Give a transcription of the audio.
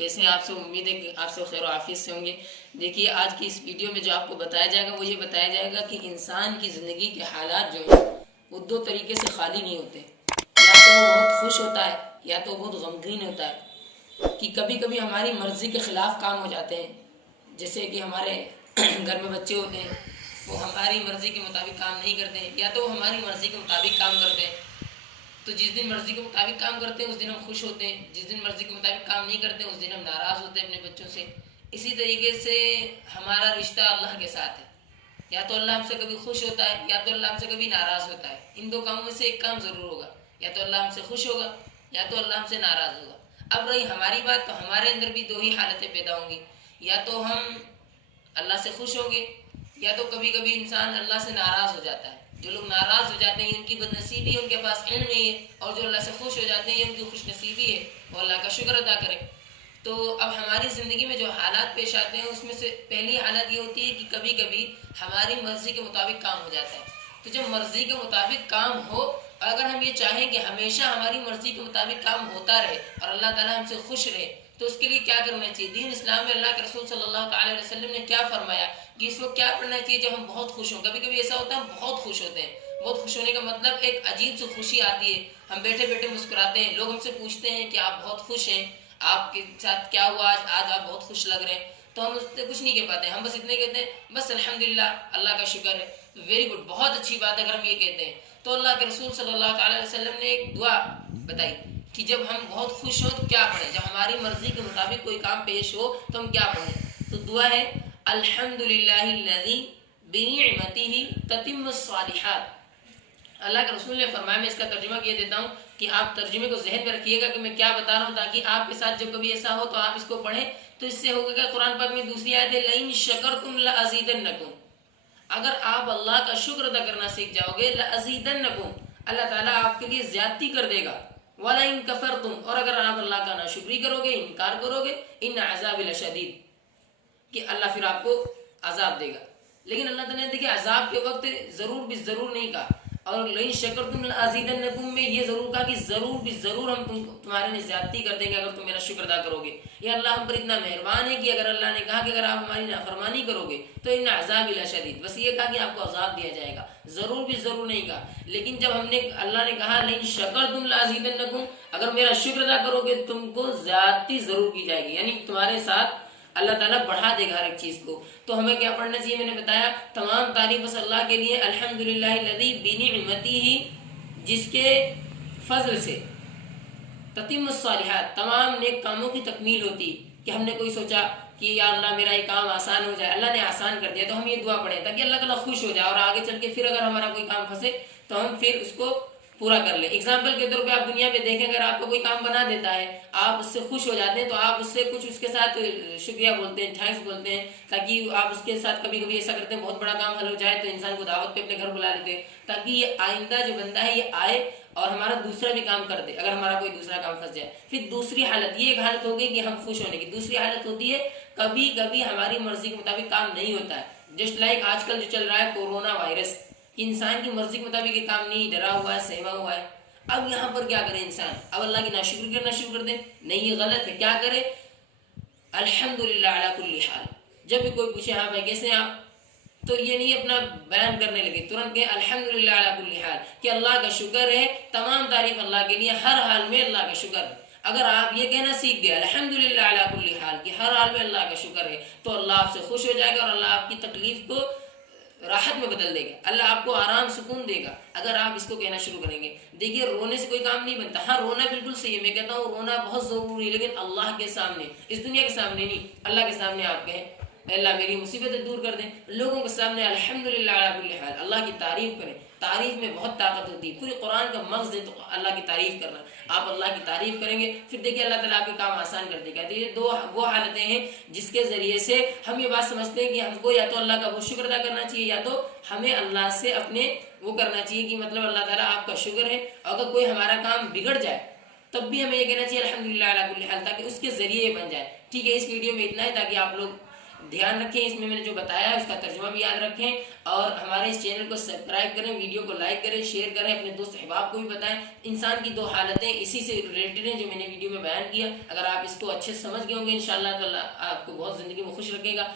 कैसे हैं आप सब। उम्मीद है कि आप सब खैर आफियत से होंगे। देखिए, आज की इस वीडियो में जो आपको बताया जाएगा वो ये बताया जाएगा कि इंसान की ज़िंदगी के हालात जो हैं वो दो तरीके से खाली नहीं होते। या तो वो बहुत खुश होता है या तो बहुत गमगीन होता है। कि कभी कभी हमारी मर्ज़ी के ख़िलाफ़ काम हो जाते हैं, जैसे कि हमारे घर में बच्चे होते हैं, वो हमारी मर्ज़ी के मुताबिक काम नहीं करते हैं, या तो वो हमारी मर्ज़ी के मुताबिक काम करते हैं। तो जिस दिन मर्ज़ी के मुताबिक काम करते हैं उस दिन हम खुश होते हैं, जिस दिन मर्ज़ी के मुताबिक काम नहीं करते हैं उस दिन हम नाराज़ होते हैं अपने बच्चों से। इसी तरीके से हमारा रिश्ता अल्लाह के साथ है, या तो अल्लाह हमसे कभी खुश होता है या तो अल्लाह हमसे कभी नाराज़ होता है। इन दो कामों में से एक काम ज़रूर होगा, या तो अल्लाह हमसे खुश होगा या तो अल्लाह हमसे नाराज़ होगा। अब रही हमारी बात, तो हमारे अंदर भी दो ही हालतें पैदा होंगी, या तो हम अल्लाह से खुश होंगे या तो कभी कभी इंसान अल्लाह से नाराज़ हो जाता है। जो लोग नाराज़ हो जाते हैं उनकी बदनसीबी है, उनके पास इल्म नहीं है, और जो अल्लाह से खुश हो जाते हैं उनकी खुशनसीबी है, वो अल्लाह का शुक्र अदा करें। तो अब हमारी ज़िंदगी में जो हालात पेश आते हैं उसमें से पहली हालत ये होती है कि कभी कभी हमारी मर्ज़ी के मुताबिक काम हो जाता है। तो जब मर्ज़ी के मुताबिक काम हो, अगर हम ये चाहें कि हमेशा हमारी मर्ज़ी के मुताबिक काम होता रहे और अल्लाह ताला हमसे खुश रहे, तो उसके लिए क्या करना चाहिए। दीन इस्लाम में अल्लाह के रसूल सल्लल्लाहु अलैहि वसल्लम ने क्या फरमाया कि इसको क्या करना चाहिए जब हम बहुत खुश हों। कभी कभी ऐसा होता है हम बहुत खुश होते हैं, बहुत खुश होने का मतलब एक अजीब सी खुशी आती है, हम बैठे बैठे मुस्कुराते हैं, लोग हमसे पूछते हैं कि आप बहुत खुश हैं, आपके साथ क्या हुआ आज, आज आप बहुत खुश लग रहे हैं। तो हम उससे कुछ नहीं कह पाते, हम बस इतने कहते हैं बस अल्हम्दुलिल्लाह, अल्लाह का शुक्र है। तो वेरी गुड, बहुत अच्छी बात है अगर हम ये कहते हैं। तो अल्लाह के रसूल सल्लल्लाहु अलैहि वसल्लम ने एक दुआ बताई कि जब हम बहुत खुश हो तो क्या पढ़ें, जब हमारी मर्जी के मुताबिक कोई काम पेश हो तो हम क्या पढ़ें। तो दुआ है अल्हम्दुलिल्लाहिल्लज़ी बिनिअमतिही ततिम्मुस्सालिहात। अल्लाह के रसूल ने फरमाया, मैं इसका तर्जुमा किए देता हूँ कि आप तर्जुमे को जहन में रखिएगा कि मैं क्या बता रहा हूँ, ताकि आपके साथ जब कभी ऐसा हो तो आप इसको पढ़ें। तो इससे होगा, कुरान पाक में दूसरी आयत है लइन शकरतुम लअज़ीदन्नकुम, अगर आप अल्लाह का शुक्र अदा करना सीख जाओगे, लअज़ीदन्नकुम, अल्लाह ताला आपके लिए ज्यादती कर देगा। वलइन कफरतुम, और अगर आप अल्लाह का नाशुक्री करोगे, इनकार करोगे, इन अज़ाबि लशदीद, कि अल्लाह फिर आपको अजाब देगा। लेकिन अल्लाह ताला ने देखिए अजाब के वक्त जरूर भी जरूर नहीं कहा, और लइन शकरतुम लअज़ीदन्नकुम में ये जरूर कहा कि जरूर भी जरूर हम तुम्हारे लिए ज्यादती कर देंगे अगर तुम मेरा शुक्र अदा करोगे। ये अल्लाह हम पर इतना मेहरबान है कि अगर अल्लाह ने कहा कि अगर आप हमारी नाफरमानी करोगे तो इन अज़ाब लशदीद, बस ये कहा कि आपको अजाब दिया जाएगा, जरूर भी जरूर नहीं कहा। लेकिन जब हमने अल्लाह ने कहा लइन शकरतुम लअज़ीदन्नकुम, अगर मेरा शुक्र अदा करोगे तुमको ज्यादती जरूर की जाएगी, यानी तुम्हारे साथ अल्लाह ताला बढ़ा देगा हर एक चीज को। तो हमें क्या पढ़ना चाहिए, मैंने बताया तमाम तारीफ अल्लाह के लिए, अल्हम्दुलिल्लाहिल्लज़ी बिनिअमतिही, जिसके फजल से ततिम्मुस्सालिहात, तमाम नेक कामों की तकमील होती। कि हमने कोई सोचा कि या अल्लाह मेरा ये काम आसान हो जाए, अल्लाह ने आसान कर दिया, तो हम ये दुआ पढ़ें ताकि अल्लाह ताला खुश हो जाए, और आगे चल के फिर अगर हमारा कोई काम फंसे तो हम फिर उसको पूरा कर ले। एग्जाम्पल के तौर पे आप दुनिया में देखें, अगर आपका कोई काम बना देता है, आप उससे खुश हो जाते हैं, तो आप उससे कुछ उसके साथ शुक्रिया बोलते हैं, थैंक्स बोलते हैं, ताकि आप उसके साथ कभी कभी ऐसा करते हैं बहुत बड़ा काम हल हो जाए तो इंसान को दावत पे अपने घर बुला लेते हैं, ताकि ये आइंदा जो बंदा है ये आए और हमारा दूसरा भी काम कर दे अगर हमारा कोई दूसरा काम फंस जाए। फिर दूसरी हालत, ये एक हालत हो गई कि हम खुश होने की। दूसरी हालत होती है कभी कभी हमारी मर्जी के मुताबिक काम नहीं होता है, जस्ट लाइक आजकल जो चल रहा है कोरोना वायरस, इंसान की मर्जी के मुताबिक ये काम नहीं, डरा हुआ है, सहमा हुआ है। अब यहाँ पर क्या करे इंसान, अब अल्लाह की नाशुक्री करना शुरू कर दे, नहीं ये गलत है। क्या करे, अल्हम्दुलिल्लाह अला कुल्ली हाल। जब भी कोई पूछे हाँ भाई कैसे हैं आप, तो ये नहीं अपना बयान करने लगे, तुरंत कहे अल्हम्दुलिल्लाह अला कुल्ली हाल, कि अल्लाह का शुक्र है, तमाम तारीफ अल्लाह के लिए, हर हाल में अल्लाह का शुक्र है। अगर आप ये कहना सीख गए अल्हम्दुलिल्लाह अला कुल्ली हाल, कि हर हाल में अल्लाह का शुक्र है, तो अल्लाह आपसे खुश हो जाएगा और अल्लाह आपकी तकलीफ को राहत में बदल देगा, अल्लाह आपको आराम सुकून देगा अगर आप इसको कहना शुरू करेंगे। देखिए रोने से कोई काम नहीं बनता, हाँ रोना बिल्कुल सही है, मैं कहता हूँ रोना बहुत जरूरी है, लेकिन अल्लाह के सामने, इस दुनिया के सामने नहीं, अल्लाह के सामने आप कहें अल्लाह मेरी मुसीबतें दूर कर दें, लोगों के सामने अल्हम्दुलिल्लाह अला कुल्ली हाल, अल्लाह की तारीफ करें। तारीफ में बहुत ताकत होती है, पूरे कुरान का मग़ज़ है तो अल्लाह की तारीफ करना। आप अल्लाह की तारीफ करेंगे फिर देखिए अल्लाह ताला आपके काम आसान कर देगा। तो ये दो वो हालतें हैं जिसके ज़रिए से हम ये बात समझते हैं कि हमको या तो अल्लाह का वो शुक्र अदा करना चाहिए, या तो हमें अल्लाह से अपने वो करना चाहिए कि मतलब अल्लाह ताला आपका शुक्र है। अगर कोई हमारा काम बिगड़ जाए तब भी हमें ये कहना चाहिए अल्हम्दुलिल्लाह अला कुल्ली हाल, ताकि उसके ज़रिए बन जाए। ठीक है, इस वीडियो में इतना है ताकि आप लोग ध्यान रखें, इसमें मैंने जो बताया है उसका तर्जुमा भी याद रखें और हमारे इस चैनल को सब्सक्राइब करें, वीडियो को लाइक करें, शेयर करें, अपने दोस्त अहबाब को भी बताएं। इंसान की दो हालतें इसी से रिलेटेड हैं जो मैंने वीडियो में बयान किया। अगर आप इसको अच्छे से समझ गए होंगे इंशाअल्लाह ताला आपको बहुत ज़िंदगी में खुश रखेगा।